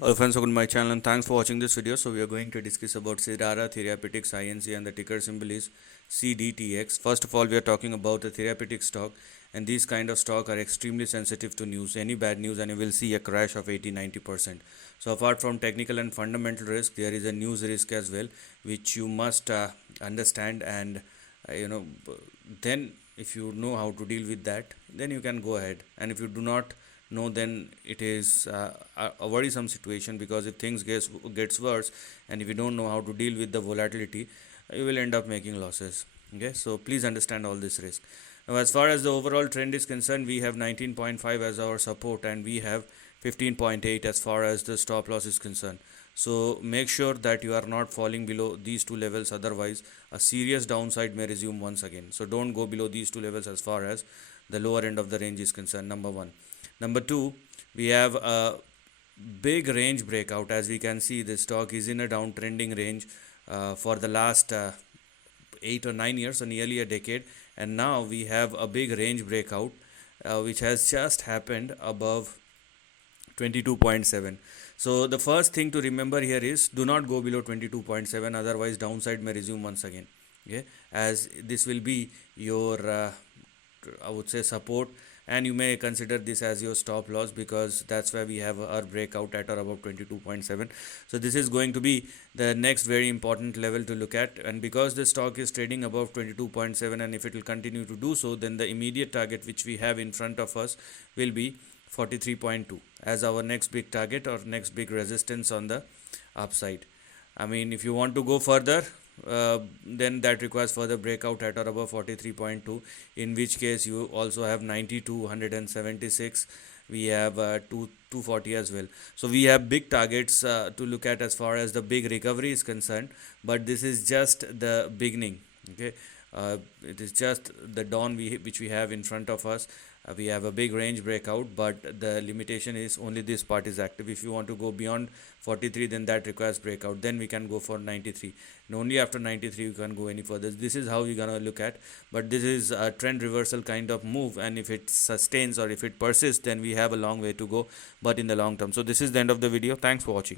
Hello friends, welcome to my channel and thanks for watching this video. So we are going to discuss about Cidara Therapeutics INC and the ticker symbol is Cdtx. First of all, we are talking about the therapeutic stock, and these kind of stock are extremely sensitive to news. Any bad news and you will see a crash of 80-90%. So apart from technical and fundamental risk, there is a news risk as well, which you must understand and then if you know how to deal with that, then you can go ahead. And if you do not know, then it is a worrisome situation, because if things gets worse and if you don't know how to deal with the volatility, you will end up making losses. Okay, so please understand all this risk. Now as far as the overall trend is concerned, we have 19.5 as our support and we have 15.8 as far as the stop loss is concerned. So make sure that you are not falling below these two levels, otherwise a serious downside may resume once again. So don't go below these two levels as far as the lower end of the range is concerned. Number one. Number two, we have a big range breakout. As we can see, the stock is in a downtrending range for the last 8 or 9 years, so nearly a decade, and now we have a big range breakout which has just happened above 22.7. So the first thing to remember here is do not go below 22.7, otherwise downside may resume once again. Okay, as this will be your I would say support, and you may consider this as your stop loss, because that's where we have our breakout at or about 22.7. So this is going to be the next very important level to look at, and because the stock is trading above 22.7 and if it will continue to do so, then the immediate target which we have in front of us will be 43.2 as our next big target or next big resistance on the upside. I mean, if you want to go further, then that requires further breakout at or above 43.2, in which case you also have 92, 176, we have 240 as well. So we have big targets to look at as far as the big recovery is concerned, but this is just the beginning. Okay, it is just the dawn which we have in front of us. We have a big range breakout, but the limitation is only this part is active. If you want to go beyond 43, then that requires breakout, then we can go for 93, and only after 93 you can go any further. This is how we're gonna look at, but this is a trend reversal kind of move, and if it sustains or if it persists, then we have a long way to go, but in the long term. So this is the end of the video. Thanks for watching.